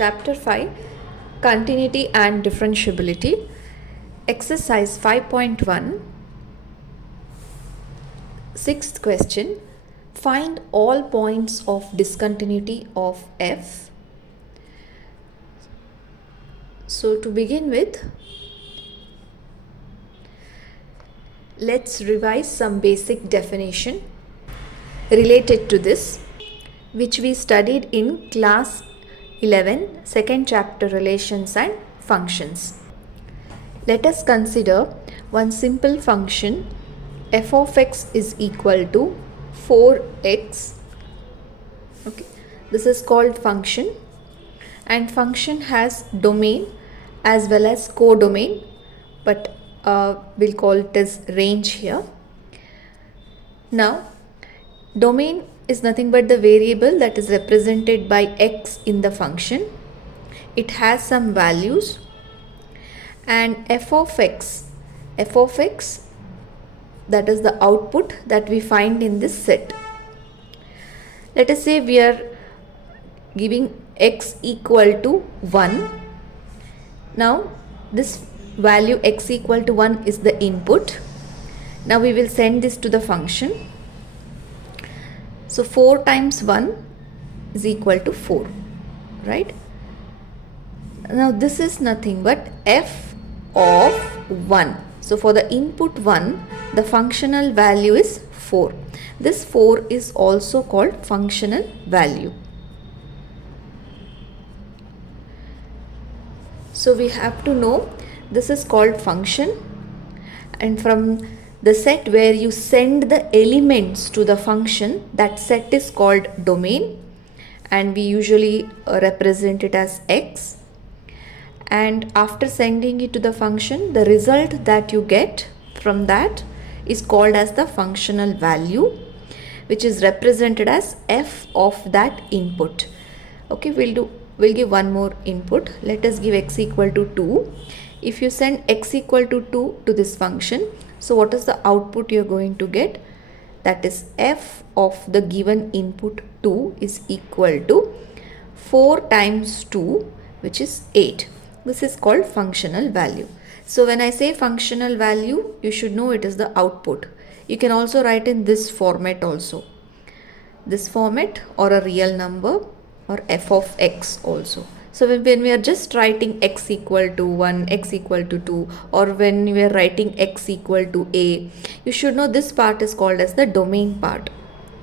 Chapter 5 Continuity and Differentiability. Exercise 5.1. Sixth question. Find all points of discontinuity of f. So to begin with, let's revise some basic definition related to this, which we studied in class 11, second chapter, relations and functions. Let us consider one simple function. F of x is equal to 4x. Okay, this is called function, and function has domain as well as codomain, but we'll call it as range here. Now, domain is nothing but the variable that is represented by x in the function. It has some values, and f of x, that is the output that we find in this set. Let us say we are giving x equal to 1. Now this value x equal to 1 is the input. Now we will send this to the function. So 4 times 1 is equal to 4, right? Now this is nothing but f of 1. So for the input 1, the functional value is 4. This 4 is also called functional value. So we have to know this is called function, and from the set where you send the elements to the function, that set is called domain, and we usually represent it as x. And after sending it to the function, the result that you get from that is called as the functional value, which is represented as f of that input. Okay, we'll give one more input. Let us give x equal to 2. If you send x equal to 2 to this function, so what is the output you're going to get? That is f of the given input 2 is equal to 4 times 2, which is 8. This is called functional value. So when I say functional value, you should know it is the output. You can also write in this format also. This format, or a real number, or f of x also. So when we are just writing x equal to 1, x equal to 2, or when we are writing x equal to a, you should know this part is called as the domain part.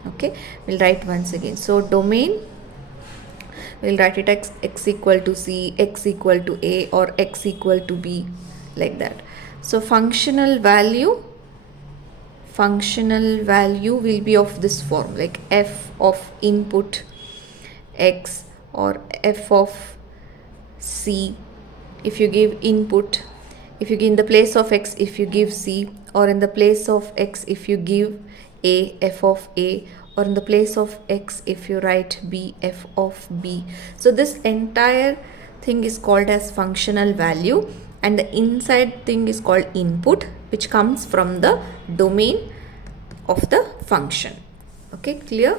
Okay, we'll write once again. So domain, we'll write it x equal to c, x equal to a, or x equal to b, like that. So functional value will be of this form, like f of input x, or f of c if you give input, if you give in the place of x if you give c, or in the place of x if you give a, f of a, or in the place of x if you write b, f of b. So this entire thing is called as functional value, and the inside thing is called input, which comes from the domain of the function. Okay, clear?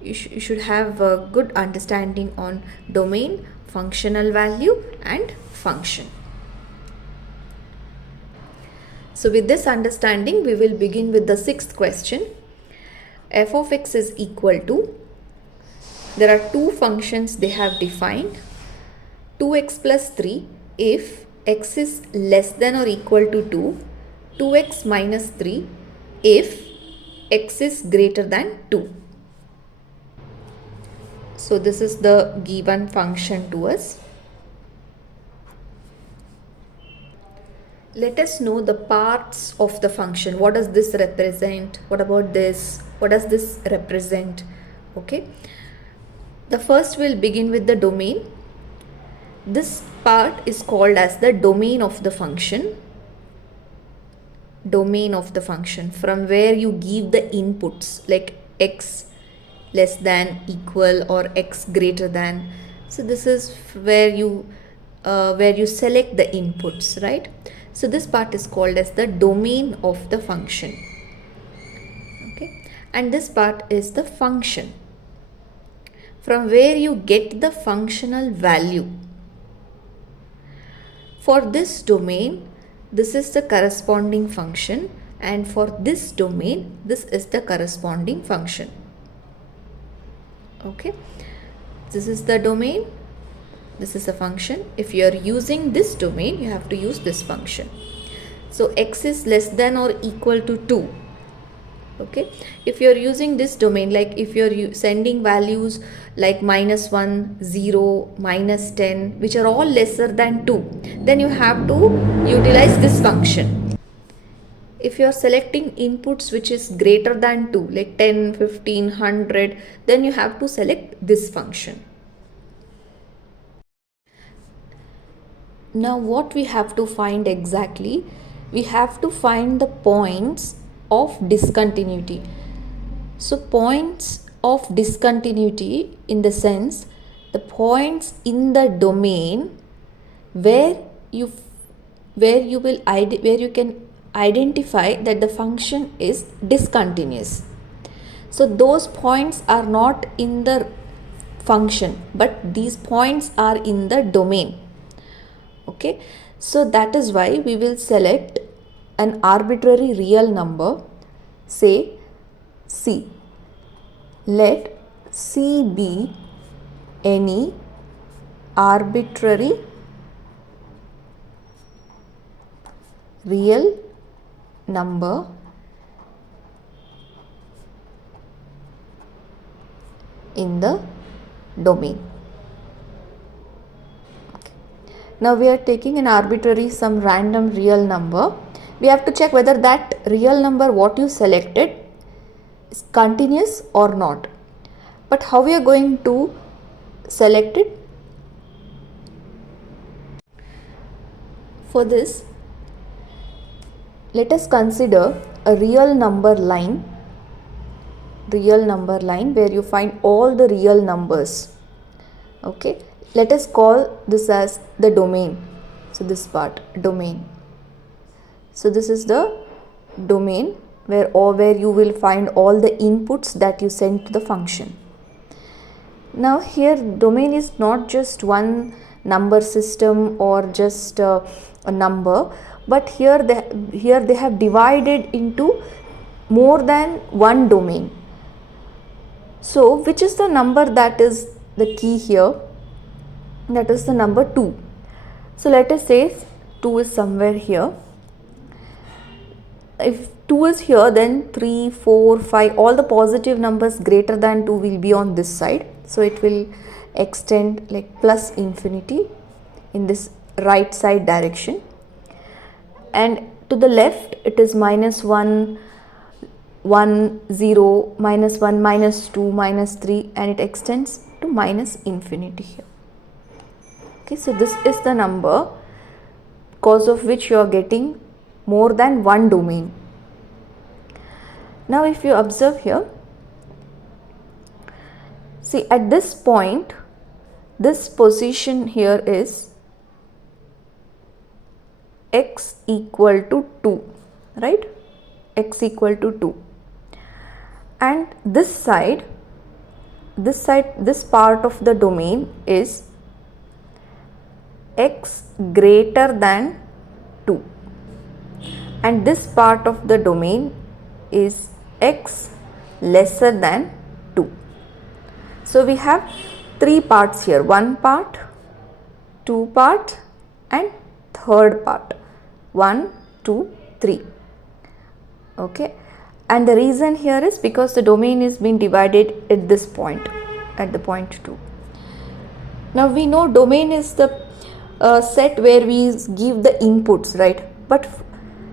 You should have a good understanding on domain, functional value and function. So with this understanding, we will begin with the sixth question. F of x is equal to, there are two functions they have defined, 2x plus 3 if x is less than or equal to 2, 2x minus 3 if x is greater than 2. So this is the given function to us. Let us know the parts of the function. What does this represent? What about this? What does this represent? Okay. The first will begin with the domain. This part is called as the domain of the function. Domain of the function, from where you give the inputs like x less than, equal, or x greater than. So this is where you select the inputs, right? So this part is called as the domain of the function. Okay, and this part is the function. from where you get the functional value. For this domain, this is the corresponding function, and for this domain, this is the corresponding function. Okay, this is the domain, this is a function. If you are using this domain, you have to use this function. So x is less than or equal to 2. Okay, if you are using this domain, like if you are sending values like -1, 0, -10, which are all lesser than 2, then you have to utilize this function. If you are selecting inputs which is greater than 2, like 10, 15, 100, then you have to select this function. Now what we have to find exactly? We have to find the points of discontinuity. So points of discontinuity, in the sense the points in the domain where you can identify that the function is discontinuous. So those points are not in the function, but these points are in the domain. Okay, so that is why we will select an arbitrary real number, say C. Let C be any arbitrary real number in the domain. Now we are taking an arbitrary, some random real number. We have to check whether that real number what you selected is continuous or not. But how we are going to select it? For this, let us consider a real number line where you find all the real numbers. Okay, let us call this as the domain. So this part, domain. So this is the domain where you will find all the inputs that you send to the function. Now here domain is not just one number system or just a number, but here they have divided into more than one domain. So which is the number that is the key here? That is the number 2. So let us say 2 is somewhere here. If 2 is here, then 3, 4, 5, all the positive numbers greater than 2 will be on this side. So it will extend like plus infinity in this right side direction. And to the left, it is -1, 1, 0, -1, -2, -3, and it extends to minus infinity here. Okay, so this is the number because of which you are getting more than one domain. Now if you observe here, see at this point, this position here is x equal to 2, right? X equal to 2. And this part of the domain is x greater than 2, and this part of the domain is x lesser than 2. So we have 3 parts here, 1 part, 2 part, and 3rd part, 1, 2, 3. Okay, and the reason here is because the domain is being divided at this point, at the point 2. Now we know domain is the set where we give the inputs, right? But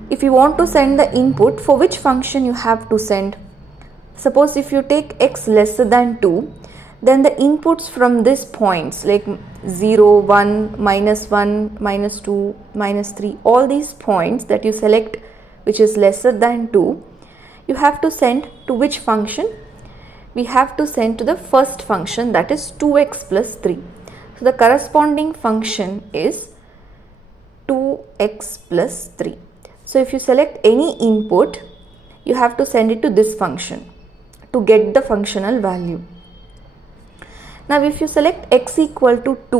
if you want to send the input, for which function you have to send? Suppose if you take x lesser than 2, then the inputs from these points like 0, 1, -1, -2, -3, all these points that you select which is lesser than 2, you have to send to which function? We have to send to the first function, that is 2x plus 3. So the corresponding function is 2x plus 3. So if you select any input, you have to send it to this function to get the functional value. Now if you select x equal to 2,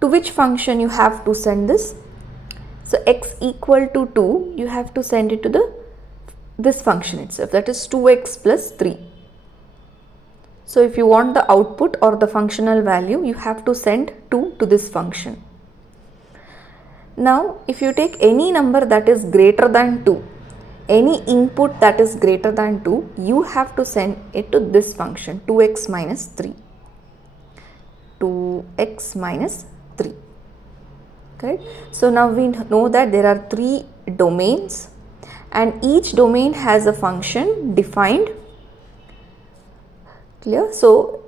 to which function you have to send this? So x equal to 2, you have to send it to this function itself, that is 2x plus 3. So if you want the output or the functional value, you have to send 2 to this function. Now if you take any number that is greater than 2, any input that is greater than 2, you have to send it to this function 2x minus 3. 2x minus 3. Correct? So now we know that there are 3 domains and each domain has a function defined. Clear? So,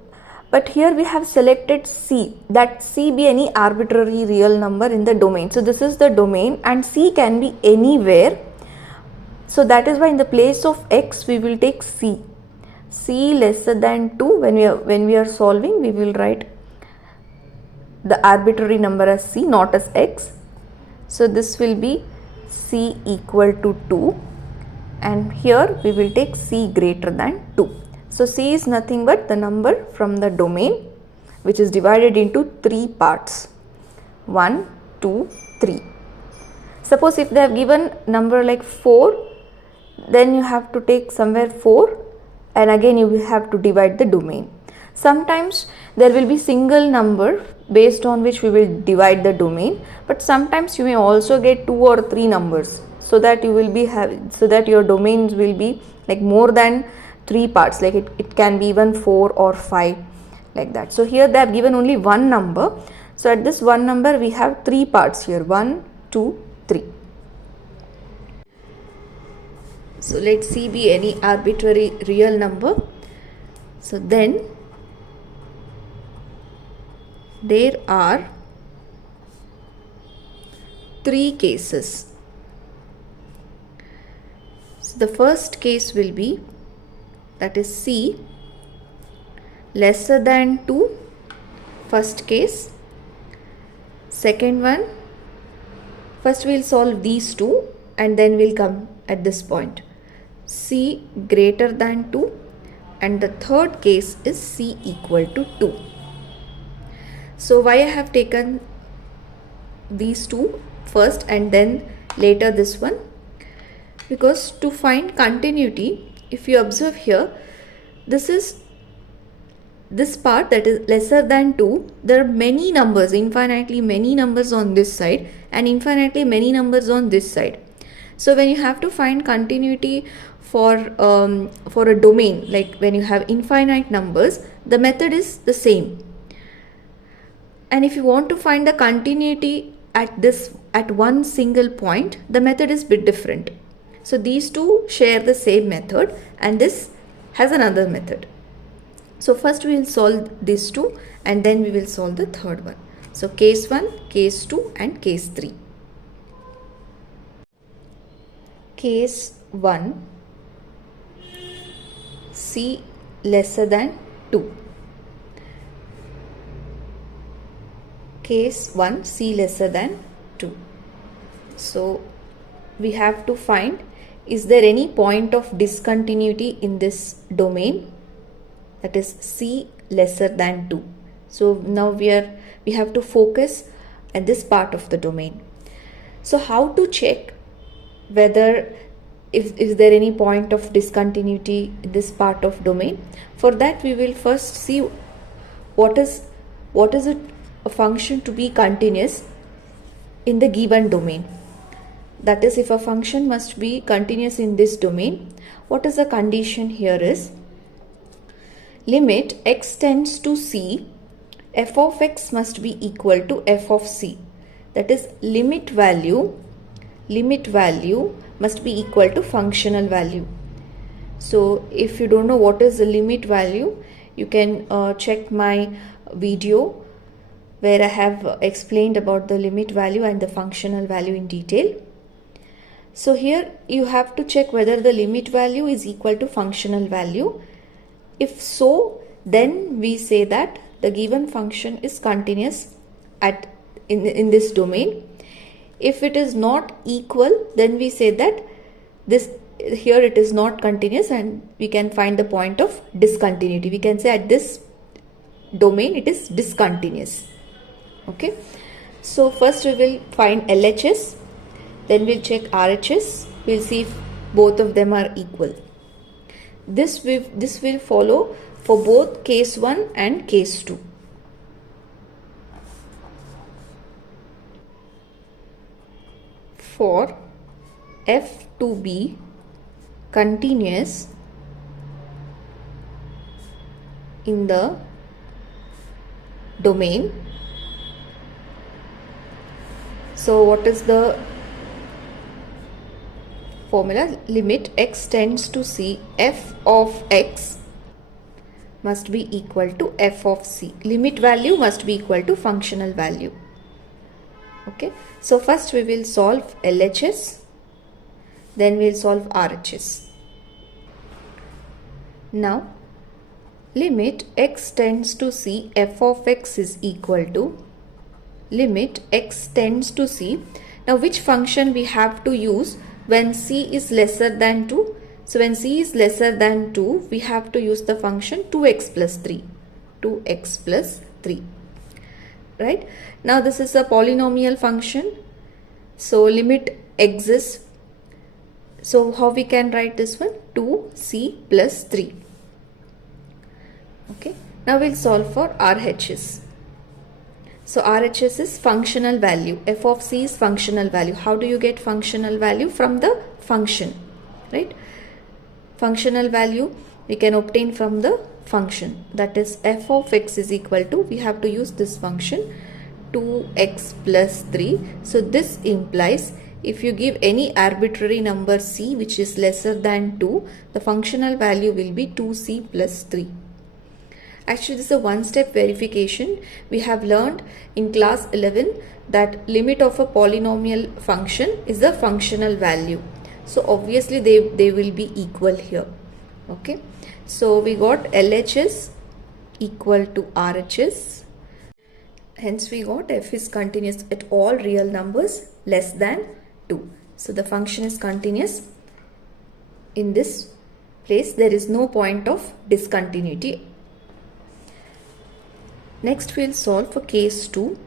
but here we have selected C, that C be any arbitrary real number in the domain. So this is the domain and C can be anywhere. So that is why in the place of x we will take C. C lesser than 2, when we are solving, we will write the arbitrary number as C, not as x. So this will be C equal to 2 and here we will take C greater than 2. So C is nothing but the number from the domain which is divided into 3 parts. 1, 2, 3. Suppose if they have given number like 4, then you have to take somewhere 4 and again you will have to divide the domain. Sometimes there will be single number based on which we will divide the domain, but sometimes you may also get 2 or 3 numbers, so that you will be so that your domains will be like more than 3 parts, like it can be even 4 or 5, like that. So here they have given only one number, so at this one number we have 3 parts here, 1, 2, 3. So let C be any arbitrary real number. So then there are 3 cases. So the first case will be, that is C lesser than 2, first case. Second one, first we will solve these two and then we will come at this point, C greater than 2, and the third case is C equal to 2. So why I have taken these two first and then later this one? Because to find continuity, if you observe here, this part that is lesser than 2, there are many numbers, infinitely many numbers on this side and infinitely many numbers on this side. So when you have to find continuity for a domain, like when you have infinite numbers, the method is the same. And if you want to find the continuity at one single point, the method is a bit different. So these two share the same method and this has another method. So first we will solve these two and then we will solve the third one. So case 1, case 2 and case 3. Case 1, C lesser than 2. Case 1, C lesser than 2. So we have to find, is there any point of discontinuity in this domain, that is C lesser than 2. So now we have to focus at this part of the domain. So how to check whether is there any point of discontinuity in this part of domain? For that we will first see what is it a function to be continuous in the given domain. That is, if a function must be continuous in this domain, what is the condition here is, limit x tends to C, f of x must be equal to f of C. That is, limit value must be equal to functional value. So if you don't know what is the limit value, you can check my video where I have explained about the limit value and the functional value in detail. So here you have to check whether the limit value is equal to functional value. If so, then we say that the given function is continuous in this domain. If it is not equal, then we say that here it is not continuous and we can find the point of discontinuity. We can say at this domain it is discontinuous. Okay, so first we will find LHS, then we'll check RHS, we'll see if both of them are equal. This will follow for both case 1 and case 2. For f to be continuous in the domain, so what is the formula? Limit x tends to c, f of x must be equal to f of c. Limit value must be equal to functional value. Okay, so first we will solve LHS, then we will solve RHS. Now limit x tends to c, f of x is equal to limit x tends to c. Now which function we have to use when c is lesser than 2? So when c is lesser than 2, we have to use the function 2x plus 3. 2x plus 3. Right? Now this is a polynomial function. So limit exists. So how we can write this one? 2c plus 3. Okay. Now we'll solve for RHS. So RHS is functional value. F of c is functional value. How do you get functional value? From the function. Right? Functional value we can obtain from the function, that is f of x is equal to, we have to use this function 2x plus 3. So this implies if you give any arbitrary number c which is lesser than 2, the functional value will be 2c plus 3. Actually this is a one-step verification. We have learned in class 11 that limit of a polynomial function is the functional value. So obviously they will be equal here. Okay, so we got LHS equal to RHS. Hence we got f is continuous at all real numbers less than 2. So the function is continuous. In this place there is no point of discontinuity. Next we will solve for case 2.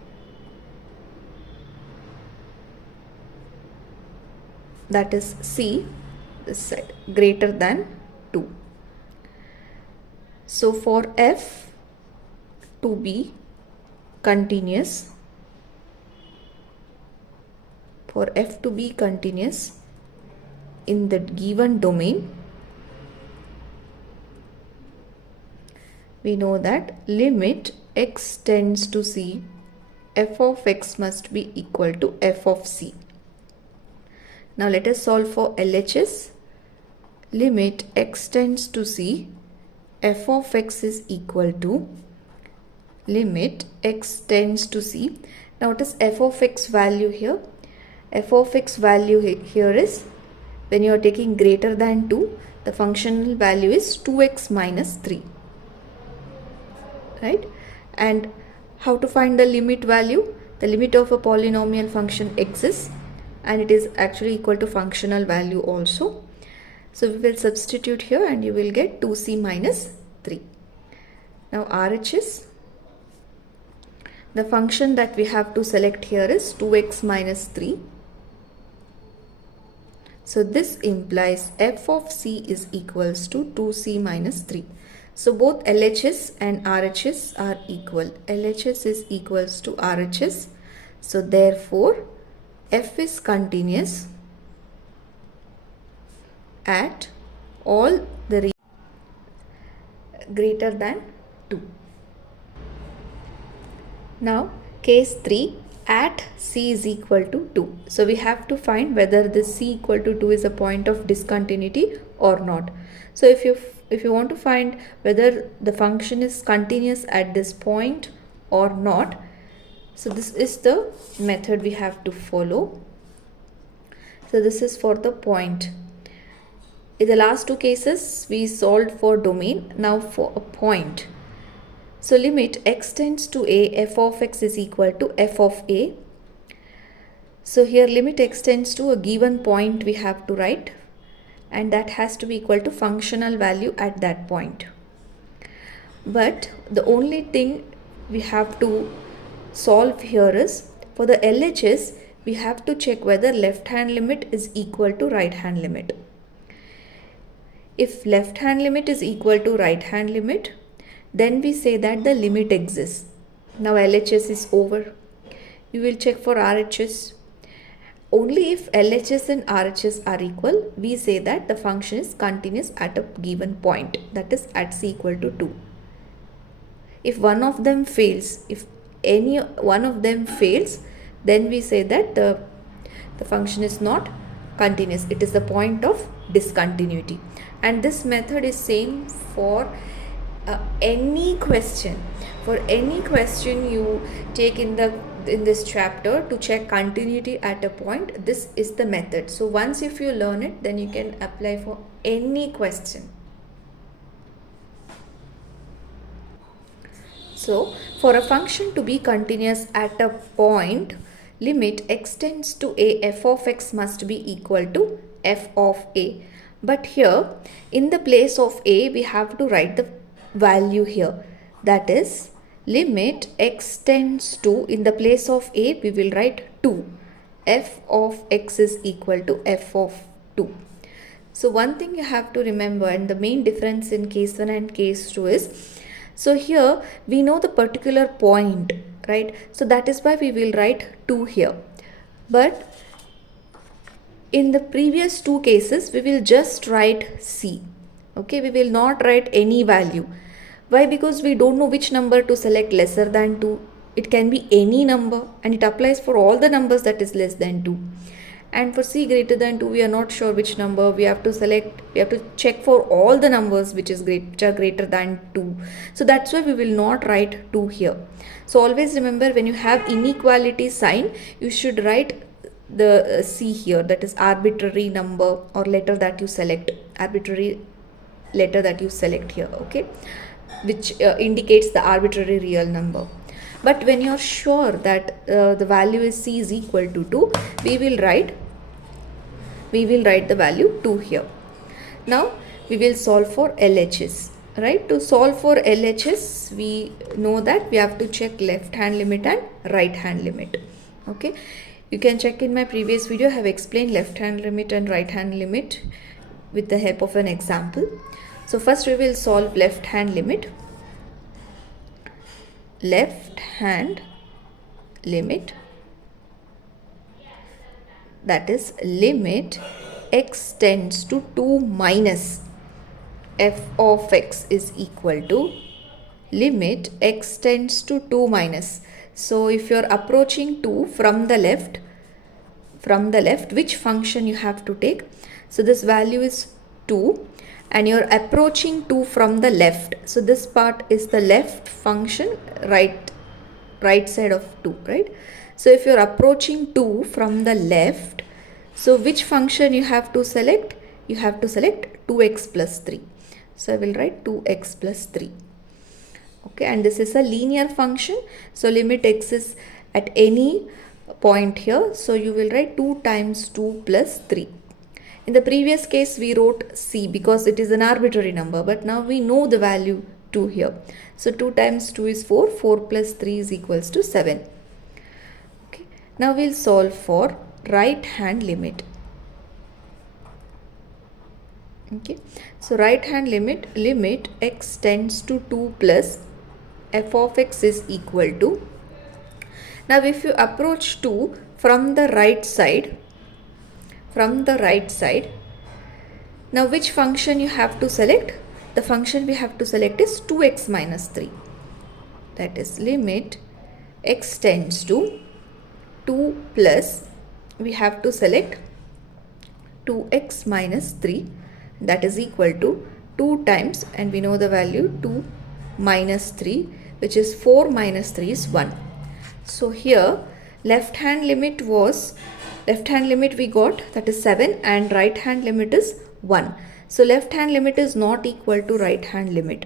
That is c, this side, greater than 2. So for f to be continuous, for f to be continuous in the given domain, we know that limit x tends to c, f of x must be equal to f of c. Now let us solve for LHS. Limit x tends to c, f of x is equal to limit x tends to c. Now what is f of x value here? F of x value here is when you are taking greater than 2, the functional value is 2x minus 3. Right? And how to find the limit value? The limit of a polynomial function exists and it is actually equal to functional value also. So we will substitute here and you will get 2c minus 3. Now RHS, the function that we have to select here is 2x minus 3. So this implies f of c is equals to 2c minus 3. So both LHS and RHS are equal. LHS is equals to RHS. So therefore f is continuous at all the greater than 2. Now case 3, at c is equal to 2. So we have to find whether this c equal to 2 is a point of discontinuity or not. So if you want to find whether the function is continuous at this point or not, so this is the method we have to follow. So this is for the point. In the last two cases we solved for domain, now for a point. So limit x tends to a, f of x is equal to f of a. So here limit x tends to a given point we have to write, and that has to be equal to functional value at that point. But the only thing we have to solve here is for the LHS we have to check whether left hand limit is equal to right hand limit. If left hand limit is equal to right hand limit, then we say that the limit exists. Now LHS is over. We will check for RHS. Only if LHS and RHS are equal, we say that the function is continuous at a given point, that is at c equal to 2. If one of them fails, if any one of them fails, then we say that the function is not continuous. It is the point of discontinuity. And this method is same for any question. For any question you take in this chapter to check continuity at a point, this is the method. So once if you learn it, then you can apply for any question. So for a function to be continuous at a point, limit x tends to a, f of x must be equal to f of a. But here in the place of a we have to write the value here, that is limit x tends to, in the place of a we will write 2, f of x is equal to f of 2. So one thing you have to remember, and the main difference in case 1 and case 2 is, so here we know the particular point, right? So that is why we will write 2 here. But in the previous two cases we will just write c. Okay, we will not write any value. Why? Because we don't know which number to select lesser than 2. It can be any number and it applies for all the numbers that is less than 2. And for c greater than 2 we are not sure which number we have to select. We have to check for all the numbers which are greater than 2. So that's why we will not write 2 here. So always remember, when you have inequality sign, you should write the c here, that is arbitrary number or letter that you select, arbitrary letter that you select here, okay, which indicates the arbitrary real number. But when you are sure that the value is c is equal to 2, we will write the value 2 here. Now we will solve for LHS, right? To solve for LHS, we know that we have to check left hand limit and right hand limit. Okay, you can check in my previous video. I have explained left hand limit and right hand limit with the help of an example. So first we will solve left hand limit. Left hand limit, that is limit x tends to 2 minus f of x is equal to limit x tends to 2 minus. So if you are approaching 2 from the left, which function you have to take? So this value is 2 and you are approaching 2 from the left. So this part is the left function, right side of 2, right? So if you are approaching 2 from the left, so which function you have to select? You have to select 2x plus 3. So I will write 2x plus 3. Okay, and this is a linear function. So limit x is at any point here. So you will write 2 times 2 plus 3. In the previous case we wrote c because it is an arbitrary number, but now we know the value 2 here. So 2 times 2 is 4, 4 plus 3 is equals to 7. Okay. Now we'll solve for right hand limit. Okay, so right hand limit x tends to 2 plus f of x is equal to, now if you approach 2 from the right side, now which function you have to select? The function we have to select is 2x minus 3, that is limit x tends to 2 plus, we have to select 2x minus 3, that is equal to 2 times, and we know the value 2 minus 3, which is 4 minus 3 is 1. So here left hand limit we got, that is 7, and right hand limit is 1. So left hand limit is not equal to right hand limit,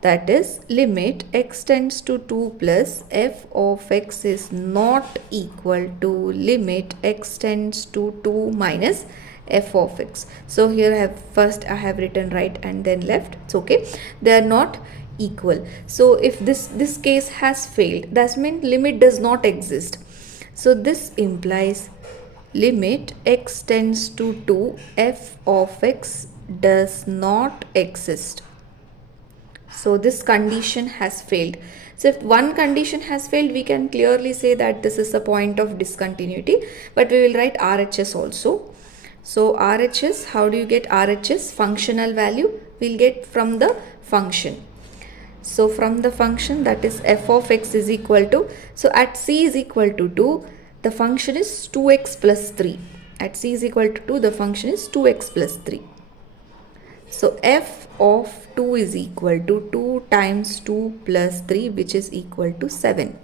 that is limit x tends to 2 plus f of x is not equal to limit x tends to 2 minus f of x. So here I have written right and then left. It's okay, they are not equal. So if this case has failed, that means limit does not exist. So this implies limit x tends to 2 f of x does not exist. So this condition has failed. So if one condition has failed, we can clearly say that this is a point of discontinuity, but we will write RHS also. So RHS, how do you get RHS? Functional value we'll get from the function. So from the function, that is f of x is equal to, so at c is equal to 2, the function is 2x plus 3. At c is equal to 2, the function is 2x plus 3. So f of 2 is equal to 2 times 2 plus 3, which is equal to 7.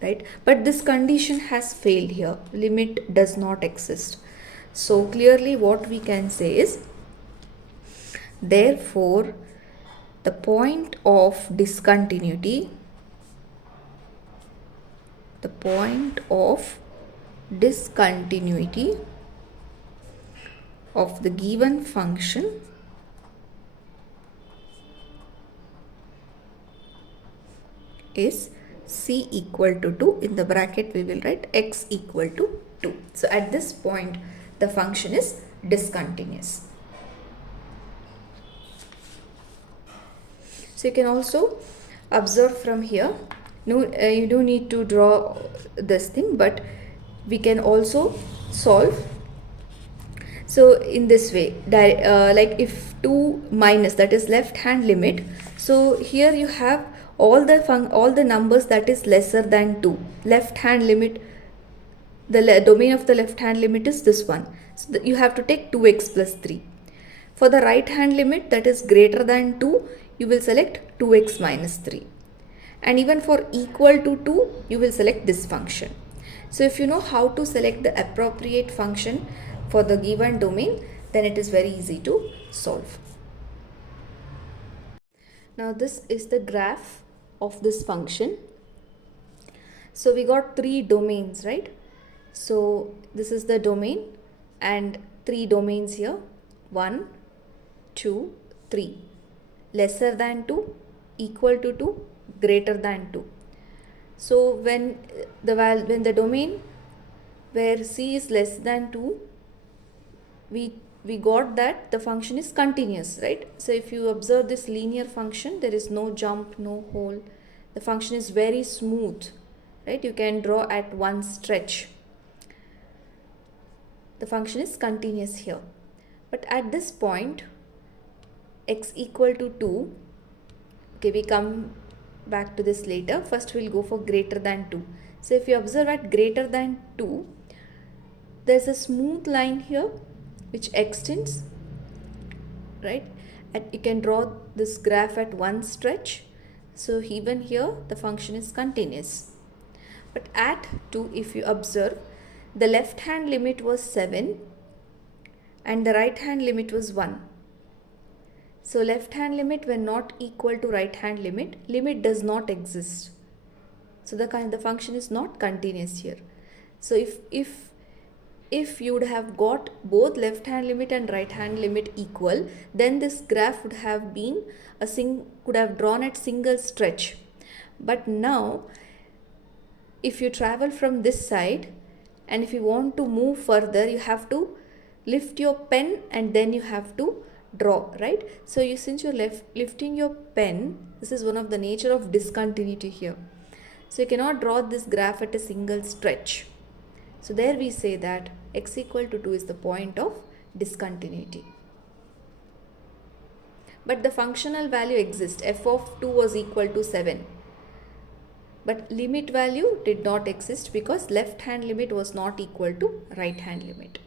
Right? But this condition has failed here. Limit does not exist. So clearly what we can say is, therefore, the point of discontinuity, the point of discontinuity of the given function is c equal to 2. In the bracket we will write x equal to 2. So at this point the function is discontinuous. So you can also observe from here, no, you don't need to draw this thing, but we can also solve. So in this way, like if 2 minus, that is left hand limit, so here you have all the numbers that is lesser than 2. Left hand limit, the domain of the left hand limit is this one. So you have to take 2x plus 3. For the right hand limit, that is greater than 2, you will select 2x minus 3. And even for equal to 2, you will select this function. So if you know how to select the appropriate function for the given domain, then it is very easy to solve. Now this is the graph of this function. So we got 3 domains, right? So this is the domain and 3 domains here. 1, 2, 3. Lesser than 2, equal to 2, greater than 2. So when the domain where c is less than 2, we got that the function is continuous, right? So if you observe this linear function, there is no jump, no hole. The function is very smooth, right? You can draw at one stretch. The function is continuous here. But at this point, x equal to 2, okay, we come back to this later. First we'll go for greater than 2. So if you observe at greater than 2, there's a smooth line here which extends, right? And you can draw this graph at one stretch. So even here the function is continuous. But at 2, if you observe, the left hand limit was 7 and the right hand limit was 1. So left hand limit when not equal to right hand limit does not exist. So the function is not continuous here. So if you would have got both left hand limit and right hand limit equal, then this graph would have been could have drawn at single stretch. But now if you travel from this side and if you want to move further, you have to lift your pen and then you have to draw, right? So since you're lifting your pen, this is one of the nature of discontinuity here. So you cannot draw this graph at a single stretch. So there we say that x equal to 2 is the point of discontinuity. But the functional value exists. F of 2 was equal to 7. But limit value did not exist because left hand limit was not equal to right hand limit.